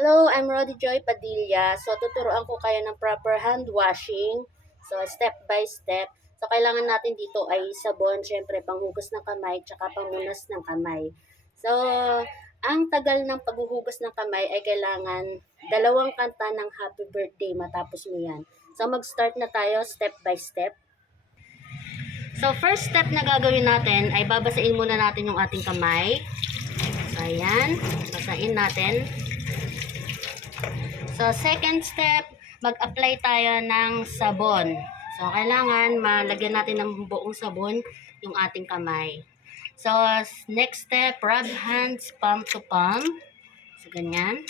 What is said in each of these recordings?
Hello, I'm Rodi Joy Padilla. So, tuturuan ko kayo ng proper hand washing. So, step by step. So, kailangan natin dito ay sabon, syempre, panghugas ng kamay, tsaka pamunas ng kamay. So, ang tagal ng paghuhugas ng kamay ay kailangan dalawang kanta ng happy birthday matapos mo yan. So, mag-start na tayo step by step. So, first step na gagawin natin ay babasain muna natin yung ating kamay. So, ayan. Basain natin. So, second step, mag-apply tayo ng sabon. So, kailangan malagyan natin ng buong sabon yung ating kamay. So, next step, rub hands palm to palm. So, ganyan.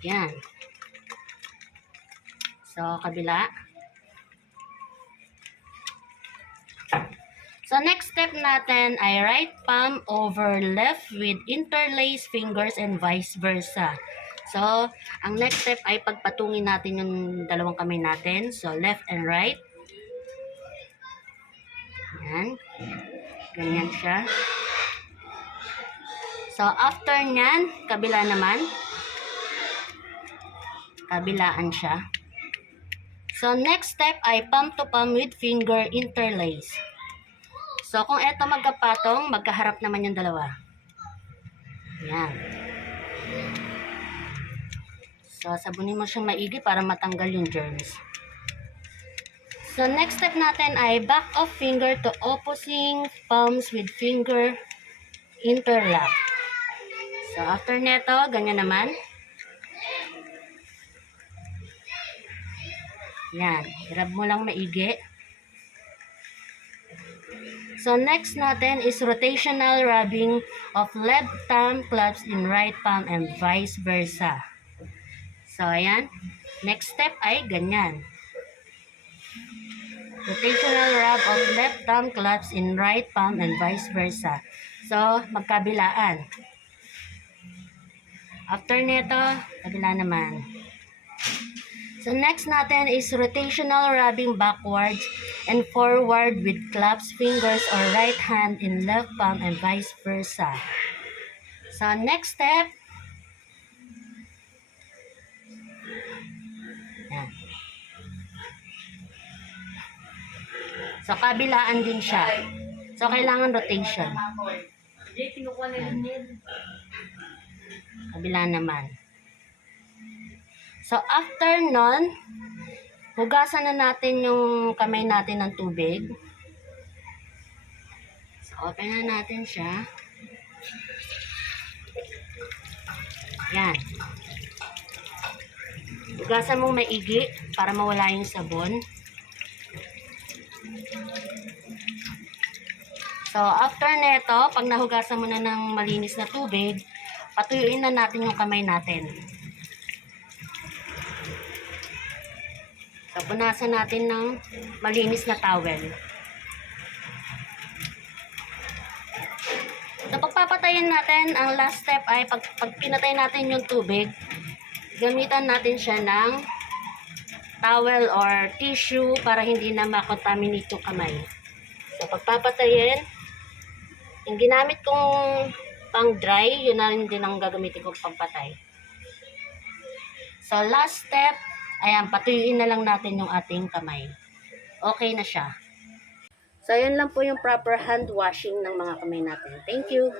Yan. So, kabila. So, next step natin ay right palm over left with interlaced fingers and vice versa. So, ang next step ay pagpatungin natin yung dalawang kamay natin. So, left and right. Yan. Ganyan siya. So, after nyan, kabila naman. Kabilaan siya. So, next step ay palm to palm with finger interlace. So, kung eto magkapatong, magkaharap naman yung dalawa. Yan. So, sabunin mo siyang maigi para matanggal yung germs. So, next step natin ay back of finger to opposing palms with finger interlock. So, after neto, ganyan naman. Yan. Grab mo lang maigi. So next natin is rotational rubbing of left thumb clubs in right palm and vice versa. So ayan. Next step ay ganyan. Rotational rub of left thumb clubs in right palm and vice versa. So magkabilaan. After nito, kabila naman. So next natin is rotational rubbing backwards and forward with claps fingers or right hand in left palm and vice versa. So next step, yan. So kabilaan din siya. So kailangan rotation. Kabila naman. So, after nun, hugasan na natin yung kamay natin ng tubig. So, open na natin siya. Yan. Hugasan mong maigi para mawala yung sabon. So, after neto, pag nahugasan mo na ng malinis na tubig, patuyuin na natin yung kamay natin. So, punasan natin ng malinis na towel. So, pagpapatayin natin, ang last step ay pag, pag pinatay natin yung tubig, gamitan natin siya ng towel or tissue para hindi na makontaminate yung kamay. So, pagpapatayin, yung ginamit kong pang dry, yun na rin din ang gagamitin kong pangpatay. So, last step, ayan, patuyuin na lang natin yung ating kamay. Okay na siya. So, ayan lang po yung proper hand washing ng mga kamay natin. Thank you.